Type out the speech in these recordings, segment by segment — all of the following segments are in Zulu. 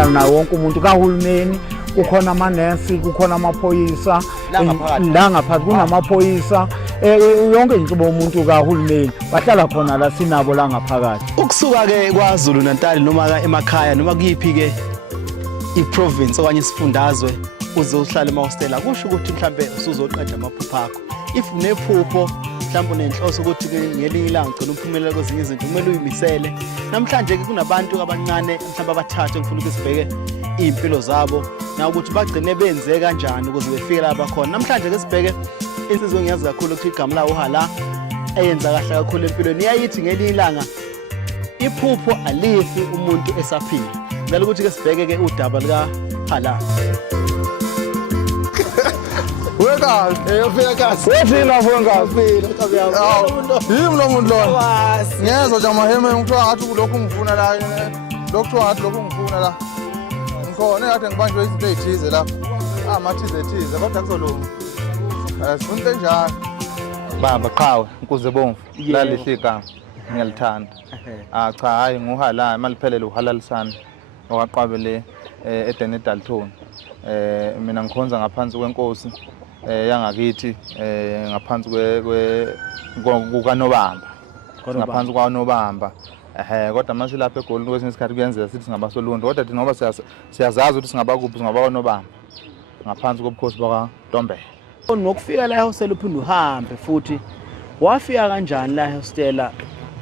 sihlala nawo wonke umuntu kahulumeni, kukhona amanesi, kukhona amaphoyisa la ngaphakathi kunamaphoyisa, yonke inhlobo yomuntu kahulumeni bahlala khona la, sinabo la ngaphakathi. Ukusuka ke kwaZulu Natal noma emakhaya noma kuyiphi ke iprovince okanye isifundazwe uze uhlale emahostela, kusho ukuthi mhlambe usuzoqeda amaphupho akho. If unephupho mhlawumbe unenhloso ukuthi ngelinye ilanga ugcina uphumelela kwezinye izinto, kumele uyimisele. Namhlanje ke kunabantu abancane mhlawumbe abathathu engifuna ukuthi sibheke iy'mpilo zabo na ukuthi bagcine benze kanjani ukuze befike la bakhona. Namhlanje ke sibheke insizwe engiyazi kakhulu ukuthi igama layo uHala eyenza kahle kakhulu empilweni. Iyayithi ngelinye ilanga iphupho alifi umuntu esaphila. Ngicela ukuthi ke sibheke ke udaba likaHala. Wekazi. Ufika kasi. Wethina wekazi. Ufika kabi yakho. Yimi lo muntu lo. Ngezwe nje amaheme ngithiwa ngathi kulokhu ngifuna la. Lokhu ngathi lokhu ngifuna la. Ngikhona ngathi ngibanjwe izinto ezithize la. Amathize ethize kodwa kuzolunga. Sifunde njalo. Baba qhawe nkuze bomvu. Lalihle igama. Ngiyalithanda. Cha hayi nguHala maliphelele uhalalisana. Owaqabele eDene Dalton. Mina ngikhonza ngaphansi kwenkosi yangakithi ngaphansi kukaNobamba. Ngaphansi kwaNobamba. Kodwa mase lapha eGoli kwesinye isikhathi kuyenzeka sithi singabasolundu, kodwa thina ngoba siyazazi ukuthi singabakuphi, singabakwaNobamba ngaphansi kobukhosi bakaNtombela. Nokufika la ehostela uphinde uhambe futhi, wafika kanjani la ehostela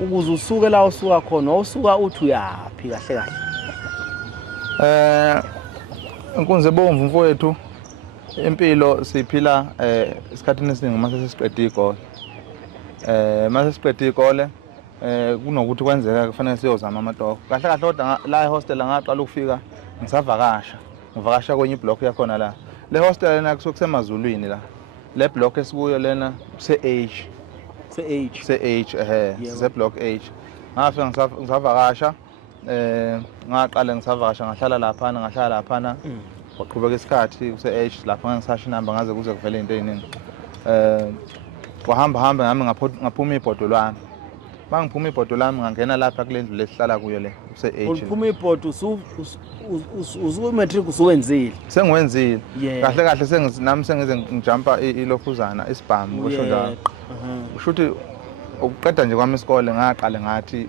ukuze usuke la usuka khona, usuka uthi uyaphi kahle kahle? Nkunze bomvu mfowethu, impilo siphila isikhathini esiningi mase sesiqeda igole. Mase siqeda igole kunokuthi kwenzeka kufanele siyozama amatoho. Kahle kahle kodwa la ehostela ngaqala ukufika ngisavakasha. Ngivakasha kwenye iblock yakhona la. Le hostel lena kusemazulwini la. Le block esikuyo lena se-H. Se block H. Ngafika ngisavakasha ngaqala ngisavakasha ngahlala laphana waqhubeka isikhathi kuse-H lapha ngisasho inamba ngaze kuze kuvele into eziningi. Wahamba ngami ngaphuma ibhodo lami. Bangiphuma ibhodo lami ngangena lapha kule ndlu lesihlala kuyo le kuse-H. Uphuma ibhodo usumatric usuwenzile. Sengiwenzile. Kahle kahle nami sengize ngijumpa ilofuzana isibhamu kusho njalo. Ushuthi ukuqeda nje kwami isikole ngaqala ngathi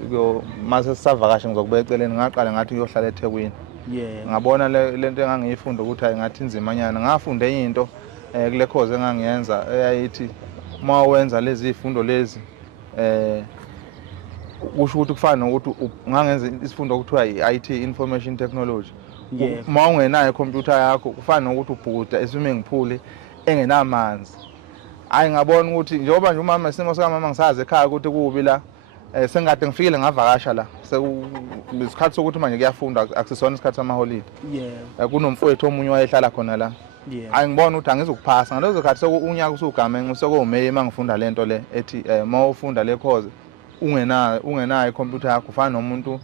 mase sisavakasha ngizokubeka eceleni ngaqala ngathi uyohlala eThekwini. Ngabona lento engangiyifunda ukuthi hayi ngathi inzimanyana. Ngafunda enye into kule course engangiyenza eyayithi uma wenza lezi zifundo lezi kusho ukuthi kufana nokuthi ngangenza isifundo okuthiwa i-IT information technology. Uma ungenayo ikhompyutha yakho kufana nokuthi ubhukuda eswimming pool engenamanzi. Hayi ngabona ukuthi njengoba nje umama isimo sikamama ngisazi ekhaya ukuthi kubi la sengade ngifikile ngavakasha la isikhathi sokuthi manje kuyafunda akusisona isikhathi samaholiday. Kunomfowethu omunye wayehlala khona la. Hayi ngibona ukuthi angizokuphasa ngalezo khathi sokunyaka usugame ngisekuMay mangifunda lento le ethi uma ufunda le course ungenayo ikhompyutha yakho ufana nomuntu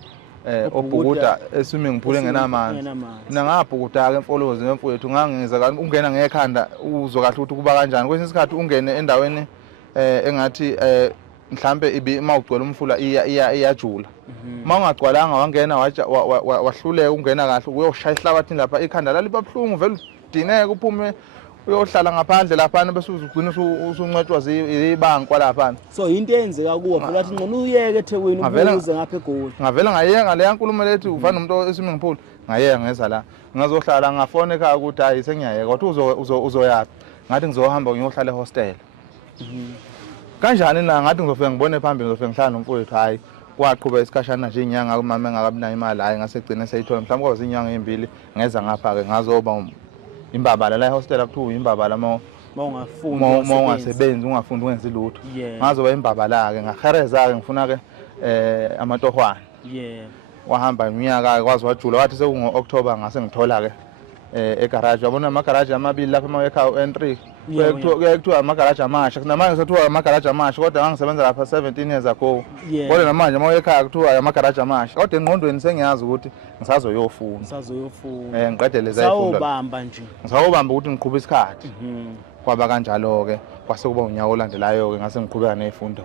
obhukuda eswimming pool engenamanzi. Mina ngabhukuda ke emfolozi wemfowethu ngangiza kanti ungena ngekhanda uzwe kahle ukuthi kuba kanjani. Kwesinye isikhathi ungene endaweni engathi mhlambe mawugcwele umfula iyajula. Mawungagcwalanga wangena wahluleka ungena kahle uyoshaya ihlabathini lapha ikhanda lalibabhlungu vele udineke uphume uyohlala ngaphandle lapha bese uzugcina usuncetshwa zibankwa lapha. So into eyenzeka kuwe phela athi ngcono uyeke eThekwini ubuze ngapha eGoli. Ngavela ngayenga le nkulumo lethi ufana nomuntu eswimming pool ngayenga ngeza la ngazohlala ngafona ekhaya ukuthi hayi sengiyayeka kodwa uzoyapi ngathi ngizohamba ngiyohlala ehostel. Kanjani na ngathi ngizofika ngibone phambili ngizofika ngihlala nomfowethu hayi kwaqhubeka isikhashana nje inyanga kumama engakabinayo imali hayi ngasegcina seyithola mhlawumbe kwazi inyanga ezimbili ngeza ngapha ke ngazoba imbabala la ehostel akuthiwa imbabala ungasebenzi ungafundi ungenzi lutho. Ngazoba imbabala ke ngahereza ke ngifuna ke amatohwana. Wahamba iminyaka kwazi wajula wathi sekungo-October ngase ngithola ke egarage. Wabona amagaraji amabili lapha emakhaya u-N3 kuyekuthiwa amagaraji amasha. Namanje sekuthiwa amagaraji amasha kodwa ngangisebenza lapha 17 years ago. Kodwa namanje uma ekhaya kuthiwa amagaraji amasha. Kodwa engqondweni sengiyazi ukuthi ngisazoyofuna. Ngiqedele zayifundo. Ngisawubamba ukuthi ngiqhubhe isikhathi. Kwaba kanjalo ke kwase kuba unyaka olandelayo ke ngase ngiqhubeka nezifundo.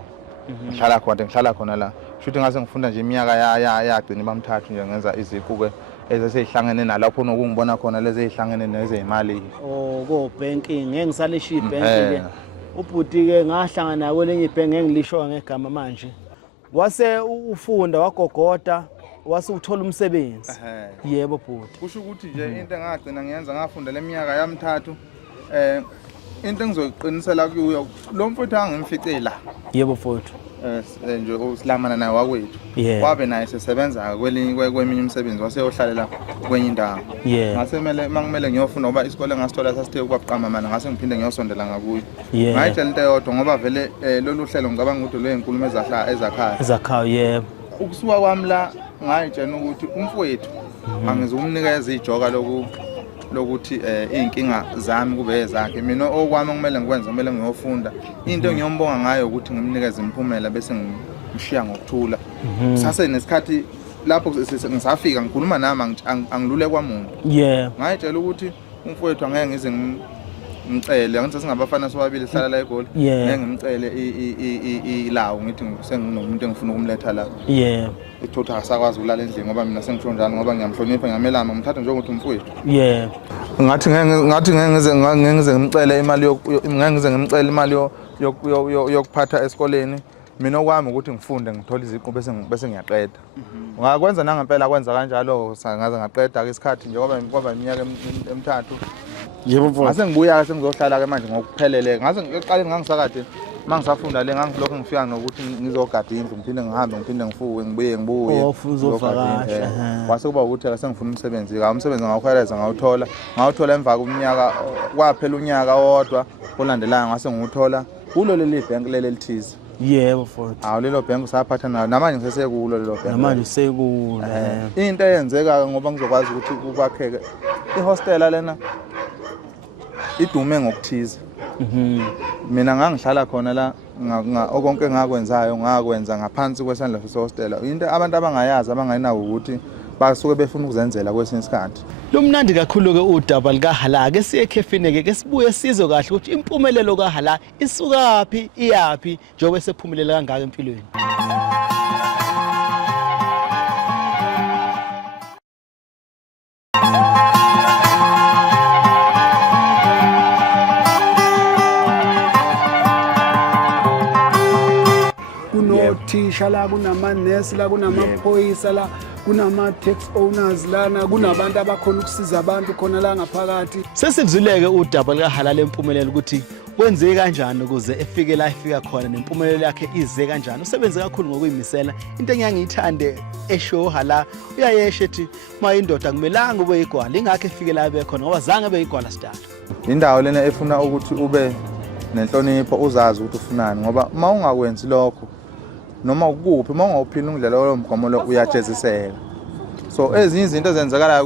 Ngihlala khona la. Shuthi ngase ngifunda nje iminyaka yagcina bamthathu nje ngenza iziqu ke ezeseyihlangene nalapho nokungibona khona lezi ezihlangene nezeyimali. Ko banking ngeke ngisalisha ibank ke. Ubhuti ke ngahlangana kwelenye ibank ngeke ngilisho ngegama manje. Wase ufunda wagogoda wase uthola umsebenzi. Yebo bhuti. Kusho ukuthi nje into engagcina ngiyenza ngafunda leminyaka yami 3 into engizoqinisela kuyo lo mfowethu angimfice la. Yebo mfowethu. Nje usilamana naye wakwethu. Wabe naye sesebenza kweminye umsebenzi waseyohlalela kwenye indawo. Ngasemele mangimele ngiyofuna ngoba isikole ngasithola sasithe kwabuqama mana ngase ngiphinde ngiyosondela ngakuyo. Ngayitshela into eyodwa ngoba vele lolu hlelo ngicabanga ukuthi lwezinkulumo ezakhaya. Yebo. Ukusuka kwami la ngayitshela ukuthi umfowethu angizokumnikeza ijoka lokuthi inkinga zami kube ezakhe. Mina okwami kumele ngikwenze kumele ngiyofunda. Into engiyombonga ngayo ukuthi ngimnikeze imphumela bese ngimshiya ngokuthula. Sase nesikhathi lapho ngisafika ngikhuluma nami angilule kwamuntu. Ngayitshela ukuthi umfowethu angeke ngize ngicele ngithi singabafana sobabili hlala la eGoli ngeke ngimcele ilawo ngithi senginomuntu engifuna ukumletha la. Ithotha asakwazi ukulala endlini ngoba mina sengisho njalo ngoba ngiyamhlonipha ngiyamelana ngimthatha njengokuthi umfowethu. Ngathi ngeke ngize ngimcele imali yokuphatha esikoleni. Mina okwami ukuthi ngifunde ngithole iziqu bese ngiyaqeda. Ngakwenza nangempela kwenza kanjalo ngaze ngaqeda ke isikhathi nje kwaba iminyaka emithathu. Yebo mfowethu. Ngase ngibuya sengizohlala ke manje ngokuphelele. Ngase ngiqale ngangisakade mangisafunda le ngangilokho ngifika nokuthi ngizogada indlu ngiphinde ngihambe ngiphinde ngifuwe ngibuye. Uzovakasha. Wase kuba ukuthi ake sengifuna umsebenzi. Umsebenzi ngawukhweleza ngawuthola emva kuminyaka kwaphela unyaka owodwa olandelayo ngase nguthola kulo leli bank leli lithize. Yebo mfowethu. Lelo bank usaphatha nayo namanje ngisesekulo lelo bank. Namanje usekulo. Into eyenzeka ngoba ngizokwazi ukuthi ukwakheke ihostela lena idume ngokuthize. Mina ngangihlala khona la okonke ngakwenza ngaphansi kwesandla sehostela. Into abantu abangayazi abangayinawo ukuthi basuke befuna ukuzenzela kwesinye isikhathi. Lumnandi kakhulu ke udaba likaHala ke siye khefini ke sibuye sizwe kahle ukuthi impumelelo kaHala isukaphi iyapi njengoba sephumelela kangaka empilweni. Kunothisha la kunamanesi la kunamaphoyisa la kunama-tax owners lana kunabantu abakhona ukusiza abantu khona la ngaphakathi. Sesilizwile-ke udaba likaHala lempumelelo ukuthi wenze kanjani ukuze efike la efika khona nempumelelo yakhe ize kanjani. Usebenze kakhulu ngokuyimisela. Into engiyangiyithande esho Hala uyayesha ethi mayindoda kumelanga ube igwala ingakho efike la ebe khona ngoba zange ebe igwala sidala. Indawo lena efuna ukuthi ube nenhlonipho uzazi ukuthi ufunani ngoba uma ungakwenzi lokho noma ukuphi uma ungawuphili ungidlela lo mgomo lo uyajeziseka. So ezinye izinto ezenzakala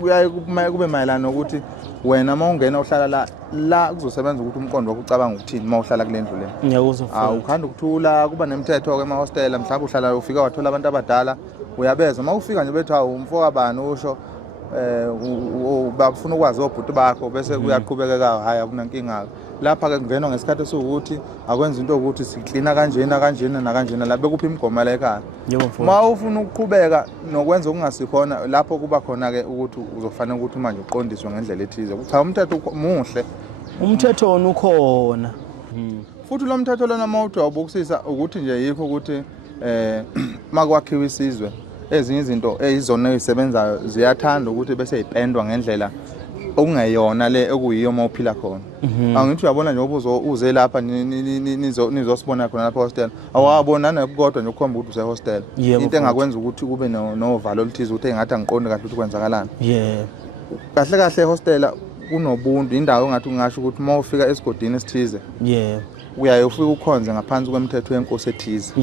kuyaye kube mayelana nokuthi wena uma ungena uhlala la kuzosebenza ukuthi umqondo wakho ucabanga ukuthini uma uhlala kule ndlu le. Ngiyakuzwa. Ukhanda ukuthula kuba nemithetho ke emahostela mhlawumbe uhlala ufika wathola abantu abadala uyabeza uma ufika nje bethi umfo wabani usho bafuna ukwazi obhuti bakho bese kuyaqhubekeka hayi akunankinga. Lapha ke kungenwa ngesikhathi sokuthi akwenza into ukuthi siklina kanjena la bekuphi imigoma la ekhaya. Uma ufuna ukuqhubeka nokwenza okungasikhona lapho kuba khona ke ukuthi uzofanele ukuthi manje uqondiswe ngendlela ethize. Cha umthetho muhle. Umthetho wona ukhona. Futhi lo mthetho lona mawuthi awubukisisa ukuthi nje yikho ukuthi makwakhiwa isizwe ezinye izinto ezizona ezisebenzayo ziyathanda ukuthi bese ipendwa ngendlela okungeyona le okuyiyo mawuphila khona. Angithi uyabona nje uze lapha nizosibona khona lapha hostel awabona nakodwa nje ukukhomba ukuthi use hostel. Into engakwenza ukuthi kube novalo oluthize ukuthi engathi angiqondi kahle ukuthi kwenzakalani. Kahle hostela kunobuntu indawo engathi ungasho ukuthi uma ufika esigodini esithize uyaye ufike ukhonze ngaphansi kwemithetho yenkosi ethize.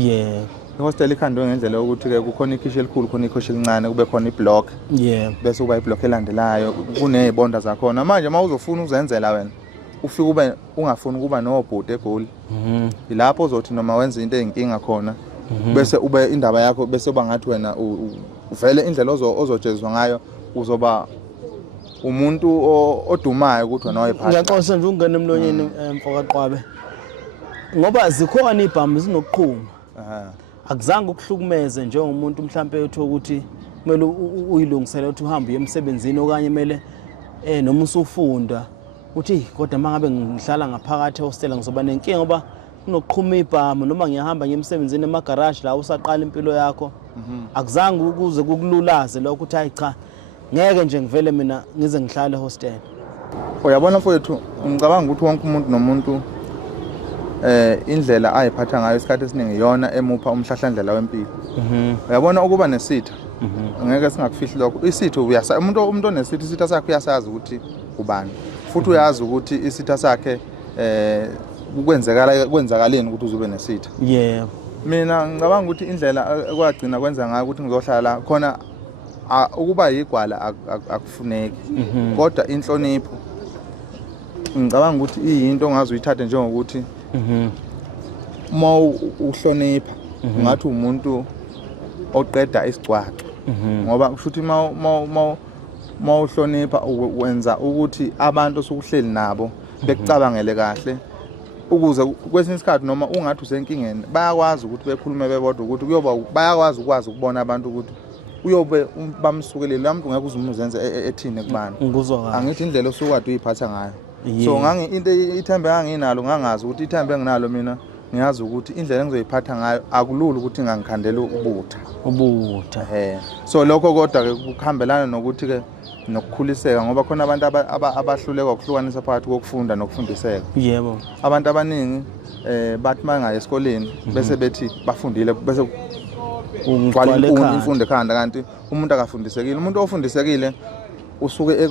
Ihostel ikhandwe ngendlela yokuthi ke kukhona ikhishi elikhulu khona ikhishi elincane kube khona iblock bese kuba iblock elandelayo kunezibonda zakhona. Manje uma uzofuna uzenzela wena ufike ube ungafuni kuba nobhuti eGoli ilapho uzothi noma wenza into eyinkinga khona bese ube indaba yakho bese bangathi wena uvele indlela ozojeziswa ngayo uzoba umuntu odumayo ukuthi wena wayephatha. Ngiyaqonsa nje ungena emlonyeni mfoka Qwabe ngoba zikhona ibhamu zinokuqhuma. Akuzange ukuhlukumeze njengomuntu mhlambe ethu ukuthi kumele uyilungisele ukuthi uhambe emsebenzini okanye kumele noma usufunda uthi kodwa mangabe ngihlala ngaphakathi ehostel ngizoba nenkinga ngoba kunoqhuma ibhamu noma ngiyahamba emsebenzini emagarage la usaqala impilo yakho akuzange ukuze kukululaze lokho ukuthi hayi cha ngeke nje ngivele mina ngize ngihlale ehostel. Uyabona mfowethu, ngicabanga ukuthi wonke umuntu nomuntu indlela ayiphatha ngayo isikhathi esiningi yona emupha umhlahlandlela wempilo. Uyabona ukuba nesitha ngeke singakufihli lokho. Isitha umuntu onesitha isitha sakhe uyasazi ukuthi ubani. Futhi uyazi ukuthi isitha sakhe kwenzakaleni ukuthi uzube nesitha. Yebo. Mina ngicabanga ukuthi indlela ekwagcina kwenza ngayo ukuthi ngizohlala la khona ukuba yigwala akufuneki. Kodwa inhlonipho ngicabanga ukuthi iyinto ongaze uyithathe njengokuthi uma uhlonipha ngathi umuntu oqeda isigcwaxa ngoba kusho ukuthi uma uhlonipha wenza ukuthi abantu osukuhleli nabo bekucabangele kahle ukuze kwesinye isikhathi noma ungathi usenkingeni bayakwazi ukuthi bekhulume bebodwa ukuthi bayakwazi ukubona abantu ukuthi uyobe bamsukelele la muntu ngeke uzumuzenze ethini kubani. Angithi indlela osukade uyiphatha ngayo. So into ithembe nganginalo ngangazi ukuthi ithembe enginalo mina ngiyazi ukuthi indlela engizoyiphatha ngayo akulula ukuthi ngangikhandela ubutha. So lokho kodwa ke kuhambelana nokuthi ke nokukhuliseka ngoba khona abantu abahluleka ukuhlukanisa phakathi kokufunda nokufundiseka. Yebo. Abantu abaningi bathi mangaya esikoleni bese bethi bafundile bese ugcwala imfundo ekhanda kanti umuntu akafundisekile. Umuntu ofundisekile usuke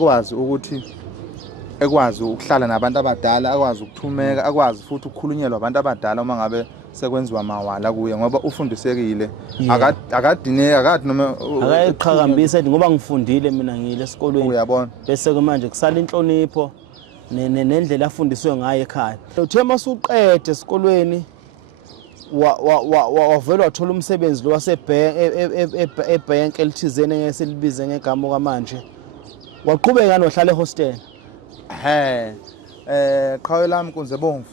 ekwazi ukuhlala nabantu abadala, akwazi ukuthumeka, akwazi futhi ukukhulunyelwa abantu abadala uma ngabe sekwenziwa mawala kuye ngoba ufundisekile. Akadineki akathi noma akayiqhakambisa ngoba ngifundile mina ngile esikolweni. Uyabona. Bese ke manje kusala inhlonipho nendlela afundiswe ngayo ekhaya. Uthe masuqede esikolweni wavela wathola umsebenzi lo wasebhank elithizene ngeselibize ngegama okamanje waqhubeka nohlala ehostel. Qhawe lami kunze bomvu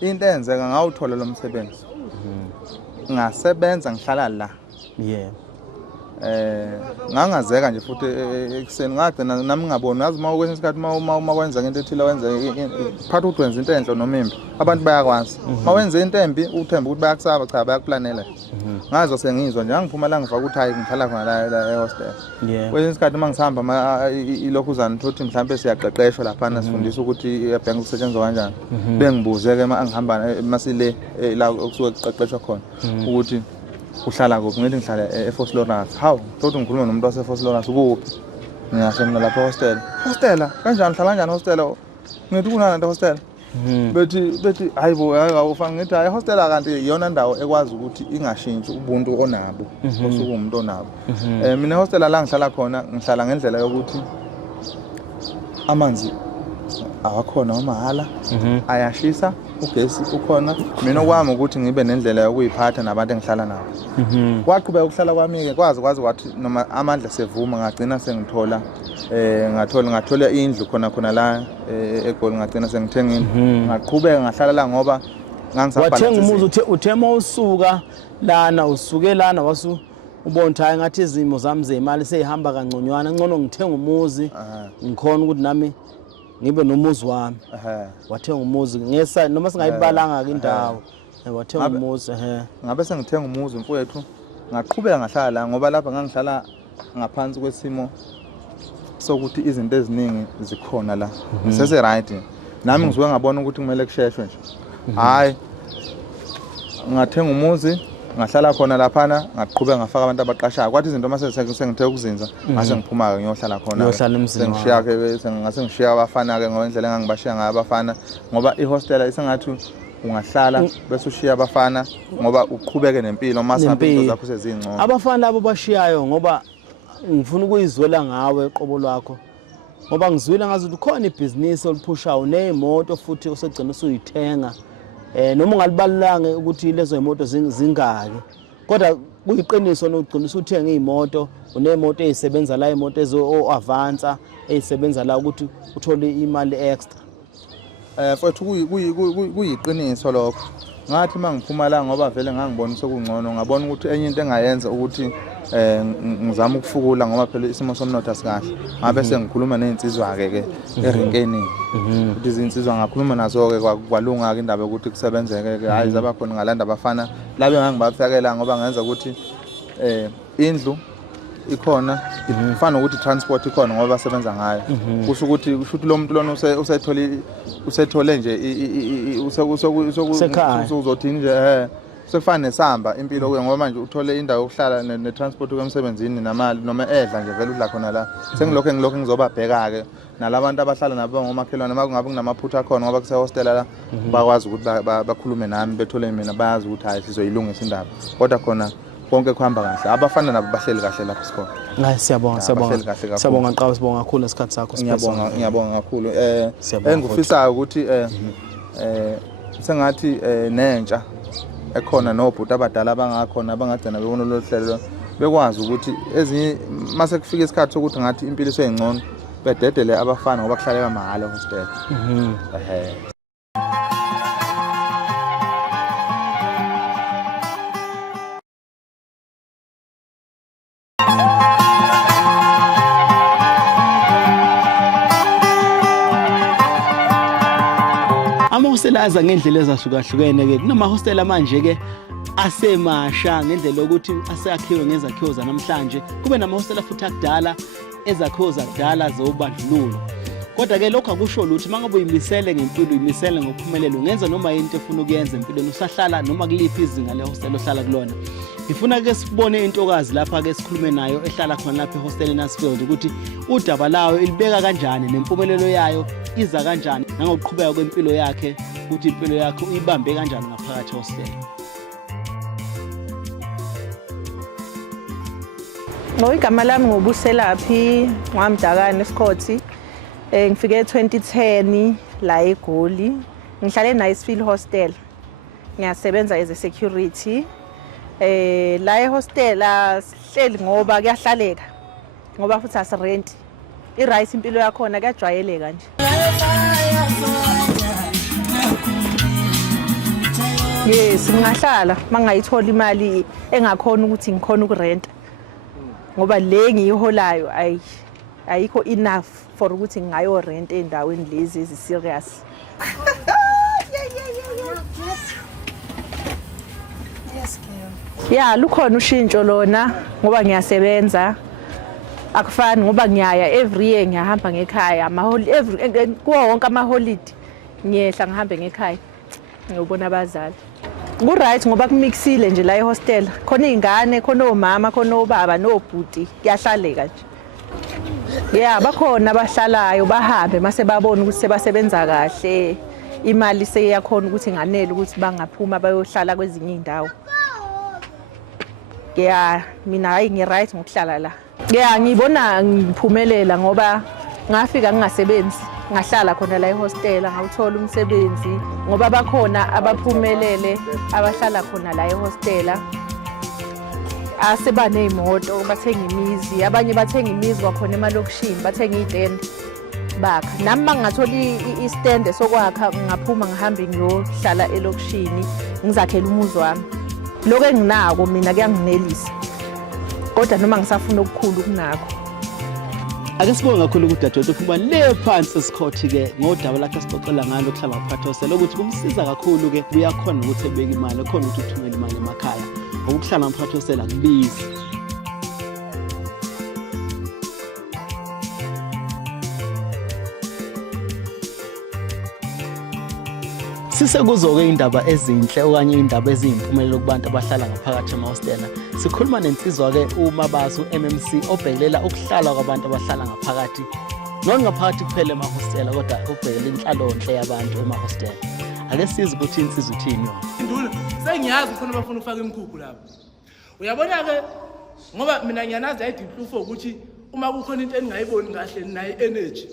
into enzeka ngawuthola lo msebenzi ngasebenza ngihlala la. Yebo. Ngangazeka nje futhi ekseni ngagcina nami ngabona yazi uma kwesinye isikhathi uma kwenza into ethile wenza phatha ukuthi wenza into enhle noma imbi abantu bayakwazi. Uma wenza into embi uthemba ukuthi bayakusaba cha bayakuplanela. Ngazo sengizwa nje angiphuma la ngifaka ukuthi hayi ngihlala khona la ehostel. Kwesinye isikhathi uma ngisihamba ilokhuzana ukuthi mhlawumbe siyaqeqeshwa lapha sifundisa ukuthi ibhank kusetshenzwa kanjani. Bengibuze ke ngihamba masile la okusuke kuqeqeshwa khona ukuthi uhlala kuphi ngithi ngihlala eFort Lawrence. Hawu thothi ngikhuluma nomuntu waseFort Lawrence kuphi? Ngiyasho mina lapha hostel. Hostela kanjani hlala kanjani hostela? Ngithi kunani hostel? Bethi hayibo awufanga ngithi hayi hostela kanti iyona ndawo ekwazi ukuthi ingashintshi ubuntu onabo osuku umuntu onabo. Mina hostela la ngihlala khona ngihlala ngendlela yokuthi amanzi awakhona wamahala ayashisa ugesi ukhona mina okwami ukuthi ngibe nendlela yokuyiphatha nabantu engihlala nabo. Kwaqhubeka ukuhlala kwami ke kwazi wathi noma amandla sevuma ngagcina sengithola ngathola indlu khona la eGoli ngagcina sengithenga indlu ngaqhubeka ngahlala la ngoba ngangisabhala. Wathenga umuzi uthema usuka lana usuke lana wasu ubona hayi ngathi izimo zami zemali seyihamba kangconywana ngcono ngithenga umuzi ngikhona ukuthi nami ngibe nomuzi wami. Wathenga umuzi ngesa noma singayibalanga ke indawo wathenga umuzi. Ngabe sengithenga umuzi mfowethu ngaqhubeka ngahlala la ngoba lapha ngangihlala ngaphansi kwesimo sokuthi izinto eziningi zikhona la sese right nami ngisuke ngabona ukuthi kumele kusheshwe nje. Hayi ngathenga umuzi ngahlala khona laphana ngaqhubeka ngafaka abantu abaqashayo kwathi izinto mase sengithe ukuzinza ngase ngiphuma ke ngiyohlala khona sengishiya ke sengishiya abafana ke ngendlela engangibashiya ngayo abafana ngoba ihostela isengathi ungahlala bese ushiya abafana ngoba uqhubeke nempilo mase impilo zakho sezingcono. Abafana labo bashiyayo ngoba ngifuna ukuyizwela ngawe eqobo lwakho ngoba ngizwile ngazi ukuthi khona ibhizinisi oliphushayo nezimoto futhi usegcina usuyithenga. Noma ungalibalanga ukuthi lezo imoto zingaki kodwa kuyiqiniso nogcina usuthenga izimoto unemoto ezisebenza la imoto ezo-avansa ezisebenza la ukuthi uthole imali extra. Futhi kuyiqiniso lokho ngathi mangiphuma la ngoba vele ngangibona sokungcono ngabona ukuthi enye into engayenza ukuthi ngizama ukufukula ngoba phela isimo somnotho asikahle ngabe sengikhuluma nezinsizwa ke erinkeni ukuthi izinsizwa ngakhuluma nazo ke kwalunga ke indaba ukuthi kusebenzeke ke hayi zabakhona ngalanda abafana labe ngangibafakela ngoba ngenza ukuthi indlu ikhona ifana ukuthi transport ikhona ngoba basebenza ngayo kusho ukuthi lo muntu lona usethole nje uzothini nje sefane nesamba impilo kuye ngoba manje uthole indawo yokuhlala netransport kwemsebenzini namali noma edla nje vele udla khona la ngilokho ngizobabheka ke nalabantu abahlala nabo ngomakhelwane makungabe kunamaphutha akhona ngoba kuse hostel la bakwazi ukuthi bakhulume nami bethole mina bayazi ukuthi hayi sizoyilungisa indaba kodwa khona konke kuhamba kahle abafana nabo bahleli kahle lapho sikho hayi siyabonga qhawe sibonga kakhulu isikhathi sakho ngiyabonga kakhulu engifisayo ukuthi sengathi nentsha ekhona nobhuti abadala abangakhona abangagcina bebona lo hlelo bekwazi ukuthi ezinye mase kufika isikhathi sokuthi ngathi impilo isengcono bededele abafana ngoba kuhlaleka mahala hostel Amahostelaza ngendlela ezahlukahlukene ke kunamahostela manje ke asemasha ngendlela ukuthi aseyakhiwe ngezakhiwo zanamhlanje kube namahostela futhi akudala ezakhiwo zakudala zobandlululo kodwa ke lokho akusho ukuthi mangabe uyimisele ngempilo uyimisele ngokuphumelela ungenza noma into efuna ukuyenza empilweni usahlala noma kuliphi izinga lehostela ohlala kulona ngifuna ke sibone intokazi lapha ke sikhulume nayo ehlala khona lapha ehostel eNasfield ukuthi udaba layo ilibeka kanjani nempumelelo yayo iza kanjani nangokuqhubeka kwempilo yakhe ukuthi impilo yakhe uyibambe kanjani ngaphakathi hostel. Igama lami ngobuselaphi ngwamdakane eSkhothi ngifike 2010 la eGoli ngihlale eNicefield Hostel ngiyasebenza as a security la ehostel sihleli ngoba kuyahlaleka ngoba futhi asirent iright impilo yakhona kuyajwayeleka nje. Yes ngingahlala mangayithola imali engakhona ukuthi ngikhona ukurenta ngoba le ngiyiholayo ayikho enough for ukuthi ngayo rent endaweni lezi eziserious. Yeah lukhona ushintsho lona ngoba ngiyasebenza akufani ngoba ngiyaya every year ngiyahamba ngekhaya kuwo wonke ama-holiday ngiyehla ngihambe ngekhaya ngiyobona abazali. Ku-right ngoba kumixile nje la ehostel khona iy'ngane khona omama khona obaba nobhuti kuyahlaleka nje. Yeah bakhona abahlalayo bahambe mase babona ukuthi sebasebenza kahle imali seyakhona ukuthi nganele ukuthi bangaphuma bayohlala kwezinye iy'ndawo. Yeah mina hayi ngi-right ngokuhlala la. Yeah ngibona ngiphumelela ngoba ngafika ngingasebenzi ngahlala khona la ehostel ngawuthola umsebenzi ngoba bakhona abaphumelele abahlala khona la ehostel aseba nezimoto bathenga imizi abanye bathenga imizi kwakhona emalokishini bathenga izitende bakha nami mangathola istand sokwakha ngaphuma ngihambe ngiyohlala elokishini ngizakhela umuzi wami lokho enginako mina kuyanginelisa kodwa noma ngisafuna okukhulu kunakho. Ake sibonge kakhulu kudadewethu ukuba le phansi eSkhothi ke ngodaba lakhe sixoxela ngalo ukuhlala ngaphakathi hostel ukuthi kumsiza kakhulu ke uyakhona ukuthi ebeke imali khona ukuthi uthumele imali emakhaya ukuhlala ngaphakathi hostel akubizi. Sisekuzo-ke indaba ezinhle okanye indaba eziyimpumelelo kubantu abahlala ngaphakathi emahostela. Sikhuluma nensizwa-ke uMabaso MMC obhekelela ukuhlala kwabantu abahlala ngaphakathi ngaphakathi kuphela emahostela kodwa ubhekela inhlalonhle yabantu emahostela. Ake size ukuthi insizwa uthini yona. Induna sengiyazi khona bafuna ukufaka imkhukhu lapho. Uyabona-ke ngoba mina ngiyanazi ayidiphlufo ukuthi uma kukhona into engingayiboni kahle nayo energy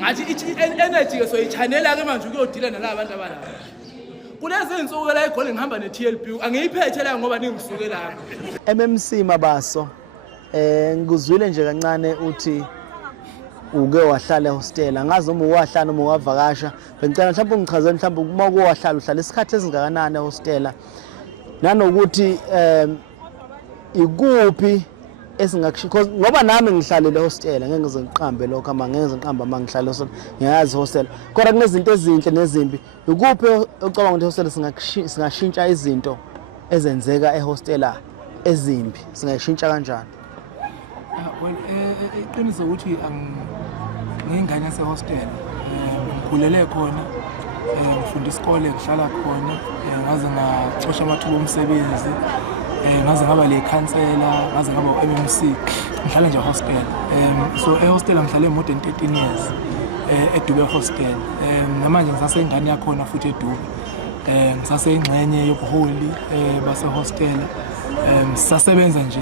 ngathi energy ke soyichanela ke manje ukuyodila nalabo bantu abalapha kulezi insuku la eGoli ngihamba ne-TLP angiyiphethe la ngoba ningisuke lapha. MMC Mabaso ngikuzwile nje kancane uthi uke wahlala ehostela ngazi uma uwahlala noma uwavakasha bengicela mhlawumbe ungichazele mhlawumbe uma uwahlala uhlala isikhathi esingakanani ehostela nanokuthi ikuphi because ngoba nami ngihlalele hostela ngeke ngize ngiqambe lokho ama ngeke ngize ngiqamba ama ngihlale hostela ngiyazi hostela kodwa kunezinto ezinhle nezimbi ikuphi ocabanga ukuthi hostela singashintsha izinto ezenzeka ehostela ezimbi singayishintsha kanjani? Well, iqiniso ukuthi ngingane yasehostela ngikhulele khona ngifunda isikole ngihlala khona ngaze ngacosha amathuba omsebenzi ngaze ngaba lekhansela ngaze ngaba uMMC ngihlala nje hostel so ehostel ngihlale more than 13 years eDube hostel namanje ngisasengane yakhona futhi eDube ngisasengxenye yobuholi base hostel sisasebenza nje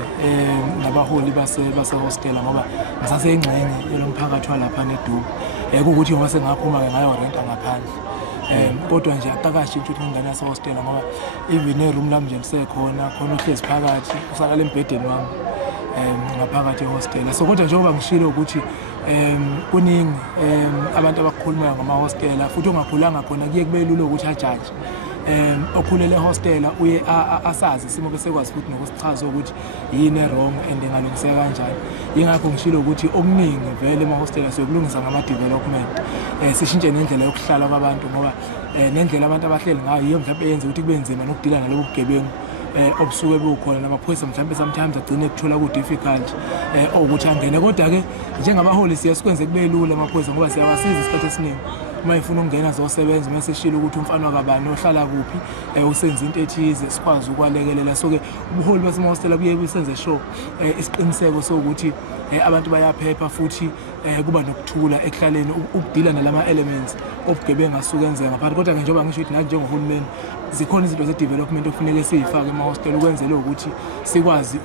nabaholi base hostel ngoba ngisasengxenye yomphakathi walapha neDube ukuthi ngoba sengaphuma ke ngayo renta ngaphandle kodwa nje akakashi ukuthi ngingane yase hostel ngoba even eroom lami nje ngisekhona khona uhlezi phakathi usakala embedeni wami ngaphakathi ehostel so kodwa njengoba ngishilo ukuthi kuningi abantu abakhulumayo ngama hostel futhi ongakhulanga khona kuye kube lula ukuthi ajaji okhulele hostela uye asazi isimo bese kwazi futhi nokusichaza ukuthi yini wrong and engalungiseka kanjani ingakho ngishilo ukuthi okuningi vele ema hostela sokulungisa ngama development sishintshe nendlela yokuhlala kwabantu ngoba nendlela abantu abahleli ngayo yiyo mhlawumbe yenza ukuthi kube nzima nokudila nalobo bugebengu obusuke bukhona namaphoyisa mhlawumbe sometimes agcine kuthola ku difficult ukuthi angene kodwa ke njengabaholi siyasikwenze kube lula amaphoyisa ngoba siyabasiza isikhathi esiningi uma ifuna ukungena zosebenza mase shilo ukuthi umfana wakabani ohlala kuphi usenza into ethize sikwazi ukwalekelela so ke ubuholi basemahostela kuye kusenze show isiqiniseko sokuthi abantu bayaphepha futhi kuba nokuthula ekuhlaleni ukudila nalama elements obugebengu asukenzeka ngaphansi kodwa ke njengoba ngisho ukuthi nathi njengohulumeni zikhona izinto ze development okufanele siyifake emahostela ukwenzela ukuthi sikwazi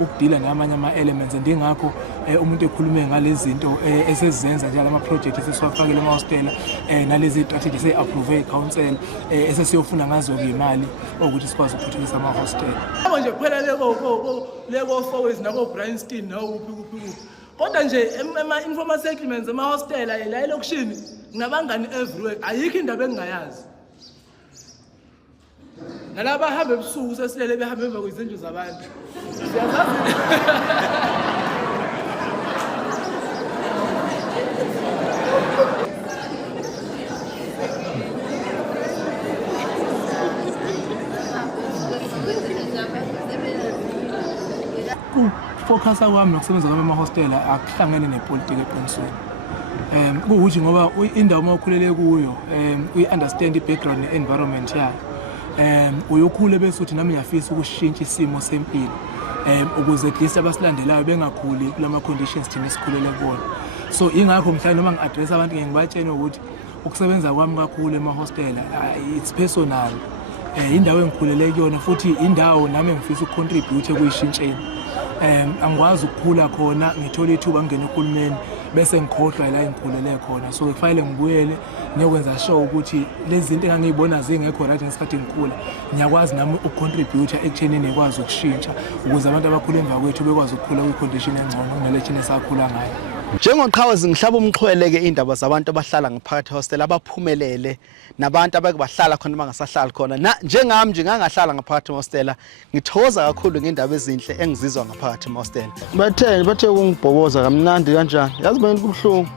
ukudila namanye ama elements ndingakho umuntu ekhulume ngalezi zinto esezenza nje lama project esesiwafakile emahostela nalezi strategies eapprove council esesiyofuna ngazo imali ukuthi sikwazi ukuthuthukisa ama hostel nje kuphela leko Fourways nako Bryanston nawo kuphi kodwa nje ema informal settlements ema hostel la elokishini ngabangani everywhere ayikho indaba engingayazi nalaba hamba ebusuku sesilele behamba emva kwezinto zabantu siyazazi focus kwami nokusebenza kwami ema-hostel akuhlangene nepolitiki eqinisweni kuwukuthi ngoba indawo uma ukhulele kuyo uyi-understand i-background ne-environment yayo uyokhule bese uthi nami ngiyafisa ukushintsha isimo sempilo ukuze at least abasilandelayo bengakhuli kulama conditions thina esikhulele kuona so ingakho mhlawumbe noma ngi-address abantu ngibatshene ukuthi ukusebenza kwami kakhulu ema-hostel it's personal indawo engikhulele kuyona futhi indawo nami engifisa ukucontribute ekuyishintsheni angikwazi ukukhula khona ngithola ithuba ngene uhulumeni bese ngikhohlwa la engikhulele khona so kufanele ngibuyele ngiyokwenza show ukuthi lezi zinto engangiyibona zingekho right ngesikhathi ngikhula ngiyakwazi nami ukucontribute ekuthenini ekwazi ukushintsha ukuze abantu abakhula emva kwethu bekwazi ukukhula kwi-condition engcono kunale thina sakhula ngayo. Njengoqhawazi ngihlaba umxhwele ke indaba zabantu abahlala ngaphakathi hostel abaphumelele nabantu abake bahlala khona bangasahlali khona njengami nje ngangahlala ngaphakathi hostel ngithokoza kakhulu ngendaba ezinhle engizizwa ngaphakathi hostel. Bathe ukungibhoboza kamnandi kanjani yazi mina kubuhlungu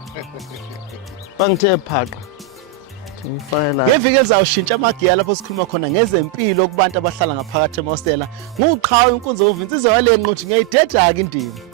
bangithe phaqa ngifayela ngeviki elizawushintsha amagiya lapho sikhuluma khona ngezempilo kubantu abahlala ngaphakathi hostel nguqhawe inkunzi ovintsizwe waleni ngothi ngiyayideda ke indima.